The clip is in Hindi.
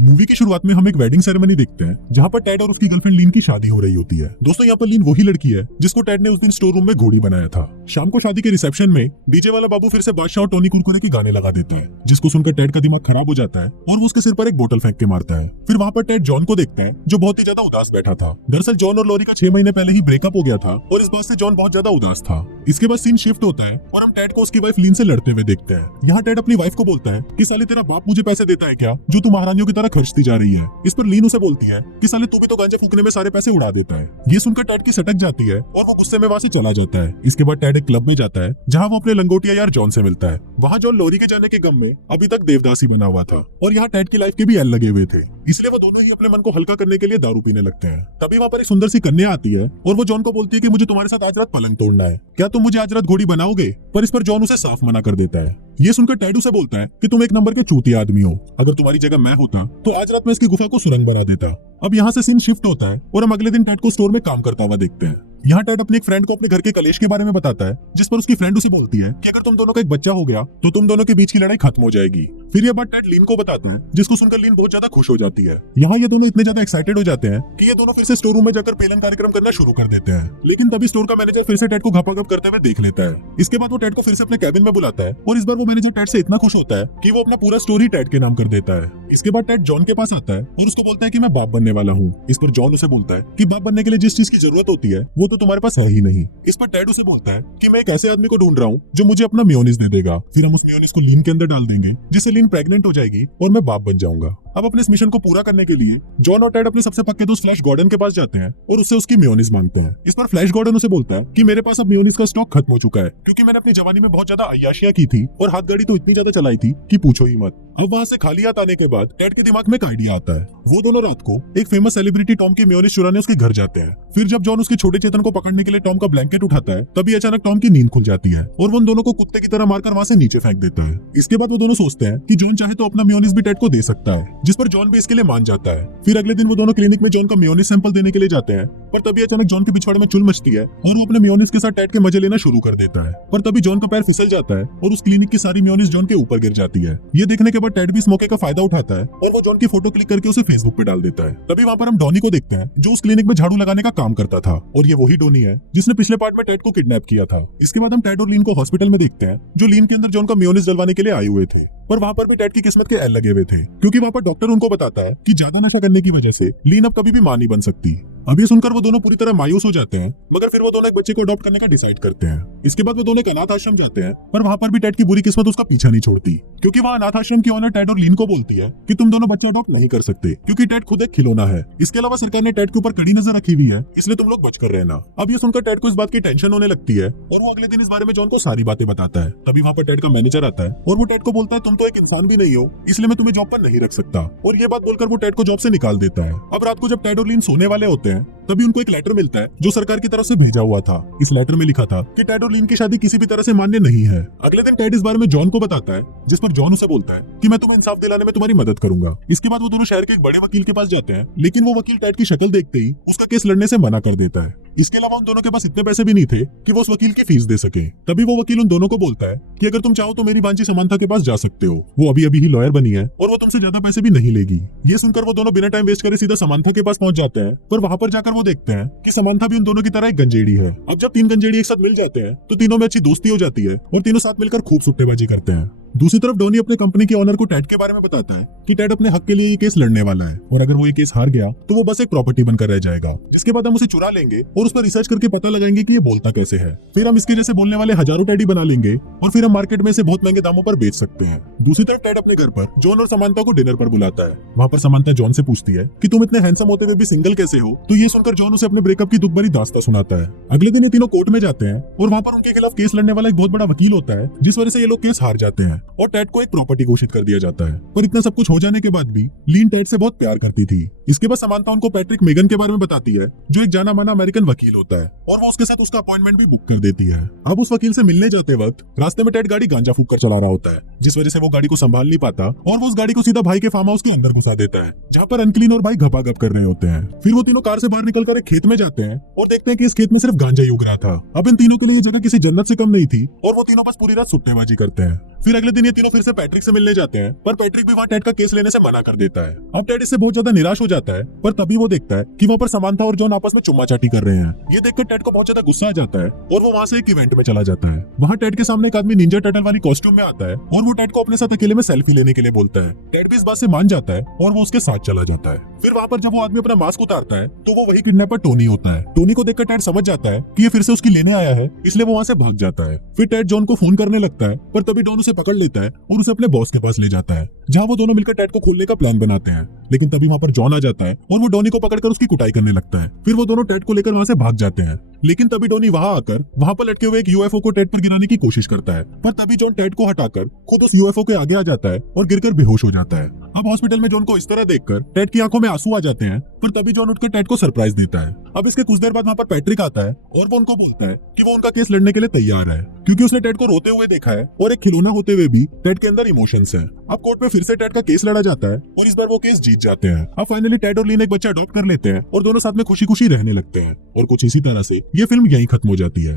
मूवी की शुरुआत में हम एक वेडिंग सेरेमनी देखते हैं जहाँ पर टेड और उसकी गर्लफ्रेंड लीन की शादी हो रही होती है। दोस्तों यहाँ पर लीन वही लड़की है जिसको टेड ने उस दिन स्टोर रूम में घोड़ी बनाया था। शाम को शादी के रिसेप्शन में डीजे वाला बाबू फिर से बादशाह और टोनी कुरकुरे के गाने लगा देता है, जिसको सुनकर टेड का दिमाग खराब हो जाता है और वो उसके सिर पर एक बोतल फेंक के मारता है। फिर वहाँ पर टेड जॉन को देखता है जो बहुत ही ज्यादा उदास बैठा था। दरअसल जॉन और लॉरी का 6 महीने पहले ही ब्रेकअप हो गया था और इस बात से जॉन बहुत ज्यादा उदास था। इसके बाद सीन शिफ्ट होता है और हम टेड को उसकी वाइफ लीन से लड़ते हुए देखते हैं। यहाँ टेड अपनी वाइफ को बोलता है कि साले तेरा बाप मुझे पैसे देता है क्या जो तू महारानियों की तरह खर्चती जा रही है। इस पर लीन उसे बोलती है कि साले तू भी तो गांजा फूकने में सारे पैसे उड़ा देता है। ये सुनकर टेड की सटक जाती है और वो गुस्से में वहाँ से चला जाता है। इसके बाद टेड एक क्लब में जाता है जहाँ वो अपने लंगोटिया यार जॉन से मिलता है। वहाँ जॉन लॉरी के जाने के गम में अभी तक देवदासी बना हुआ था और यहाँ टेड की लाइफ के भी एल लगे हुए थे, इसलिए वो दोनों ही अपने मन को हल्का करने के लिए दारू पीने लगते हैं। तभी वहाँ पर एक सुंदर सी कन्या आती है और वो जॉन को बोलती है कि मुझे तुम्हारे साथ आज रात पलंग तोड़ना है, क्या तुम मुझे आज रात घोड़ी बनाओगे? पर इस पर जॉन उसे साफ मना कर देता है। ये सुनकर टेड उसे बोलता है कि तुम एक नंबर के चूतिया आदमी हो, अगर तुम्हारी जगह मैं होता तो आज रात में इसकी गुफा को सुरंग बना देता। अब यहाँ से सीन शिफ्ट होता है और हम अगले दिन टेड को स्टोर में काम करता हुआ देखते हैं। यहाँ टेड अपने एक फ्रेंड को अपने घर के कलेश के बारे में बताता है, जिस पर उसकी फ्रेंड उसे बोलती है कि अगर तुम दोनों का एक बच्चा हो गया तो तुम दोनों के बीच की लड़ाई खत्म हो जाएगी। फिर यह बात टेड लीन को बताता है, जिसको सुनकर लीन बहुत ज्यादा खुश हो जाती है। यहाँ ये दोनों इतने ज्यादा एक्साइटेड हो जाते हैं कि ये दोनों फिर से स्टोर रूम में जाकर पेलन कार्यक्रम करना शुरू कर देते हैं। लेकिन तभी स्टोर का मैनेजर फिर से टेड को घपाघप करते हुए देख लेता है। इसके बाद वो टेड को फिर से अपने कैबिन में बुलाता है और इस बार वो मैनेजर टेड से इतना खुश होता है कि वो अपना पूरा स्टोरी टेड के नाम कर देता है। इसके बाद टेड जॉन के पास आता है और उसको बोलता है कि मैं बाप बनने वाला हूँ। इस पर जॉन उसे बोलता है कि बाप बनने के लिए जिस चीज की जरूरत होती है वो तो तुम्हारे पास है ही नहीं। इस पर टेड उसे बोलता है कि मैं एक ऐसे आदमी को ढूंढ रहा हूँ जो मुझे अपना मेयोनीज दे देगा, फिर हम उस मेयोनीज को लीन के अंदर डाल देंगे जिससे लीन प्रेग्नेंट हो जाएगी और मैं बाप बन जाऊंगा। अब अपने इस मिशन को पूरा करने के लिए जॉन और टेड अपने सबसे पक्के दोस्त फ्लैश गॉर्डन के पास जाते हैं और उससे उसकी मेयोनीज मांगते हैं। इस पर फ्लैश गॉर्डन उसे बोलता है कि मेरे पास अब मेयोनीज का स्टॉक खत्म हो चुका है, क्योंकि मैंने अपनी जवानी में बहुत ज्यादा अय्याशियां की थी और हाथ गाड़ी तो इतनी ज्यादा चलाई थी कि पूछो ही मत। अब वहाँ से खाली हाथ आने के बाद टेड के दिमाग में एक आइडिया आता है। वो दोनों रात को एक फेमस सेलिब्रिटी टॉम की मेयोनीज चुराने उसके घर जाते हैं। फिर जब जॉन उसके छोटे चेतन को पकड़ने के लिए टॉम का ब्लैंकेट उठाता है तभी अचानक टॉम की नींद खुल जाती है और वो उन दोनों को कुत्ते की तरह मारकर वहाँ से नीचे फेंक देता है। इसके बाद वो दोनों सोचते हैं कि जॉन चाहे तो अपना मेयोनीज भी टेड को दे सकता है, जिस पर जॉन भी इसके लिए मान जाता है। फिर अगले दिन वो दोनों क्लिनिक में जॉन का मेयोनीज सैंपल देने के लिए जाते हैं, पर तभी अचानक जॉन के पिछवाड़े में चुल मचती है और वो अपने मेयोनीज के साथ टेड के मजे लेना शुरू कर देता है। पर तभी जॉन का पैर फिसल जाता है और उस क्लिनिक की सारी मेयोनीज जॉन के ऊपर गिर जाती है। ये देखने के बाद टेड भी इस मौके का फायदा उठाता है और वो जॉन की फोटो क्लिक करके उसे फेसबुक पे डाल देता है। तभी वहाँ पर हम डॉनी को देखते हैं जो उस क्लिनिक में झाड़ू लगाने का काम करता था और ये वही डॉनी है जिसने पिछले पार्ट में टेड को किडनैप किया था। इसके बाद हम टेड और लीन को हॉस्पिटल में देखते हैं जो लीन के अंदर जॉन का मेयोनीज डलवाने के लिए आए हुए थे, पर वहाँ पर भी टेड की किस्मत के एल लगे हुए थे, क्योंकि वहाँ पर डॉक्टर उनको बताता है कि ज्यादा नशा करने की वजह से लीन अब कभी भी मां नहीं बन सकती। अब ये सुनकर वो दोनों पूरी तरह मायूस हो जाते हैं, मगर फिर वो दोनों एक बच्चे को अडॉप्ट करने का डिसाइड करते हैं। इसके बाद वो दोनों एक अनाथ आश्रम जाते हैं, पर वहाँ पर भी टेड की बुरी किस्मत उसका पीछा नहीं छोड़ती, क्योंकि वहाँ अनाथ आश्रम की ओनर टेड और लीन को बोलती है कि तुम दोनों बच्चा अडॉप्ट नहीं कर सकते, क्योंकि टेड खुद एक खिलौना है। इसके अलावा सरकार ने टेड के ऊपर कड़ी नजर रखी हुई है, इसलिए तुम लोग बचकर रहना। अब ये सुनकर टेड को इस बात की टेंशन होने लगती है और वो अगले दिन इस बारे में जॉन को सारी बातें बताता है। तभी वहाँ पर टेड का मैनेजर आता है और वो टेड को बोलता है तुम तो एक इंसान भी नहीं हो, इसलिए मैं तुम्हें जॉब पर नहीं रख सकता, और ये बात बोलकर वो टेड को जॉब से निकाल देता है। अब रात को जब टेड और लीन सोने वाले होते हैं तभी उनको एक लेटर मिलता है जो सरकार की तरफ से भेजा हुआ था। इस लेटर में लिखा था कि टेड और लीन की शादी किसी भी तरह से मान्य नहीं है। अगले दिन टेड इस बारे में जॉन को बताता है, जिस पर जॉन उसे बोलता है कि मैं तुम्हें इंसाफ दिलाने में तुम्हारी मदद करूंगा। इसके बाद वो दोनों शहर के एक बड़े वकील के पास जाते हैं, लेकिन वो वकील टेड की शक्ल देखते ही उसका केस लड़ने से मना कर देता है। इसके अलावा उन दोनों के पास इतने पैसे भी नहीं थे कि वो उस वकील की फीस दे सके। तभी वो वकील उन दोनों को बोलता है कि अगर तुम चाहो तो मेरी बांची समांथा के पास जा सकते हो, वो अभी अभी ही लॉयर बनी है और वो तुमसे ज्यादा पैसे भी नहीं लेगी। ये सुनकर वो दोनों बिना टाइम वेस्ट करे सीधा समांथा के पास पहुंच जाते हैं, पर वहां पर जाकर वो देखते हैं कि समांथा भी उन दोनों की तरह एक गंजेड़ी है। अब जब 3 गंजेड़ी एक साथ मिल जाते हैं तो तीनों में अच्छी दोस्ती हो जाती है और तीनों साथ मिलकर खूब सुट्टेबाजी करते हैं। दूसरी तरफ डॉनी अपने कंपनी के ओनर को टेड के बारे में बताता है कि टेड अपने हक के लिए ये केस लड़ने वाला है और अगर वो ये केस हार गया तो वो बस एक प्रॉपर्टी बनकर रह जाएगा। इसके बाद हम उसे चुरा लेंगे और उस पर रिसर्च करके पता लगाएंगे कि ये बोलता कैसे है। फिर हम इसके जैसे बोलने वाले हजारों टेडी बना लेंगे और फिर हम मार्केट में इसे बहुत महंगे दामों पर बेच सकते हैं। दूसरी तरफ टेड अपने घर पर जॉन और समांथा को डिनर पर बुलाता है। वहाँ पर समांथा जॉन से पूछती है कि तुम इतने हैंडसम होते हुए भी सिंगल कैसे हो, तो ये सुनकर जॉन उसे अपने ब्रेकअप की दुख भरी दास्तां सुनाता है। अगले दिन ये तीनों कोर्ट में जाते हैं और वहाँ पर उनके खिलाफ केस लड़ने वाला एक बहुत बड़ा वकील होता है, जिस वजह से ये लोग केस हार जाते हैं और टेड को एक प्रॉपर्टी घोषित कर दिया जाता है। पर इतना सब कुछ हो जाने के बाद भी लीन टेड से बहुत प्यार करती थी, इसके बाद समांथा उनको पैट्रिक मेगन के बारे में बताती है, जो एक जाना माना अमेरिकन वकील होता है, और वो उसके साथ उसका अपॉइंटमेंट भी बुक कर देती है। अब उस वकील से मिलने जाते वक्त रास्ते में टेड गाड़ी गांजा फूक कर चला रहा होता है, जिस वजह से वो गाड़ी को संभाल नहीं पाता और वो उस गाड़ी को सीधा भाई के फार्म हाउस के अंदर घुसा देता है, जहाँ पर अनक्लीन और भाई घपाघप कर रहे होते हैं। फिर वो तीनों कार से बाहर निकलकर एक खेत में जाते हैं और देखते हैं कि इस खेत में सिर्फ गांजा ही उग रहा था। अब इन तीनों के लिए ये जगह किसी जन्नत से कम नहीं थी और वो तीनों बस पूरी रात सुट्टेबाजी करते हैं। फिर अगले दिन ये तीनों फिर से पैट्रिक से मिलने जाते हैं, पर पैट्रिक भी वहाँ टेड का केस लेने से मना कर देता है। अब टेड इससे बहुत ज्यादा निराश हो जाता है, पर तभी वो देखता है कि वहाँ पर समांथा और जॉन आपस में चुम्मा चाटी कर रहे हैं। ये देखकर टेड को बहुत ज्यादा गुस्सा आ जाता है और वो वहाँ से एक इवेंट में चला जाता है। वहाँ टेड के सामने एक आदमी निंजा टर्टल वाली कॉस्ट्यूम में आता है और वो टेड को अपने साथ अकेले में सेल्फी लेने के लिए बोलता है। टेड भी इस बात से मान जाता है और वो उसके साथ चला जाता है। फिर वहाँ पर जब वो आदमी अपना मास्क उतारता है तो वो वही किडनैपर टोनी होता है। टोनी को देखकर टेड समझ जाता है कि ये फिर से उसकी लेने आया है, इसलिए वो वहाँ से भाग जाता है। फिर टेड जॉन को फोन करने लगता है, पर तभी डॉन उसे पकड़ लेता है और उसे अपने बॉस के पास ले जाता है, जहाँ वो दोनों मिलकर टेड को खोलने का प्लान बनाते हैं। लेकिन तभी वहाँ पर जॉन आ जाता है और वो डॉनी को पकड़कर उसकी कुटाई करने लगता है। फिर वो दोनों टेड को लेकर वहाँ से भाग जाते हैं। लेकिन तभी डॉनी वहाँ आकर वहाँ पर लटके हुए एक यूएफओ को टेड पर गिराने की कोशिश करता है, पर तभी जॉन टेड को हटाकर खुद उस यूएफओ के आगे आ जाता है और गिरकर बेहोश हो जाता है। अब हॉस्पिटल में जॉन को इस तरह देखकर टेड की आंखों में आंसू आ जाते हैं, पर तभी जॉन उठकर टेड को सरप्राइज देता है। अब इसके कुछ देर बाद वहाँ पर पैट्रिक आता है और वो उनको बोलता है कि वो उनका केस लड़ने के लिए तैयार है, क्योंकि उसने टेड को रोते हुए देखा है और एक खिलौना होते हुए भी टेड के अंदर इमोशंस हैं। अब कोर्ट में फिर से टेड का केस लड़ा जाता है और इस बार वो केस जीत जाते हैं। अब फाइनली टेड और लीन एक बच्चा अडॉप्ट कर लेते हैं और दोनों साथ में खुशी खुशी रहने लगते हैं। और कुछ इसी तरह से ये फिल्म यहीं खत्म हो जाती है।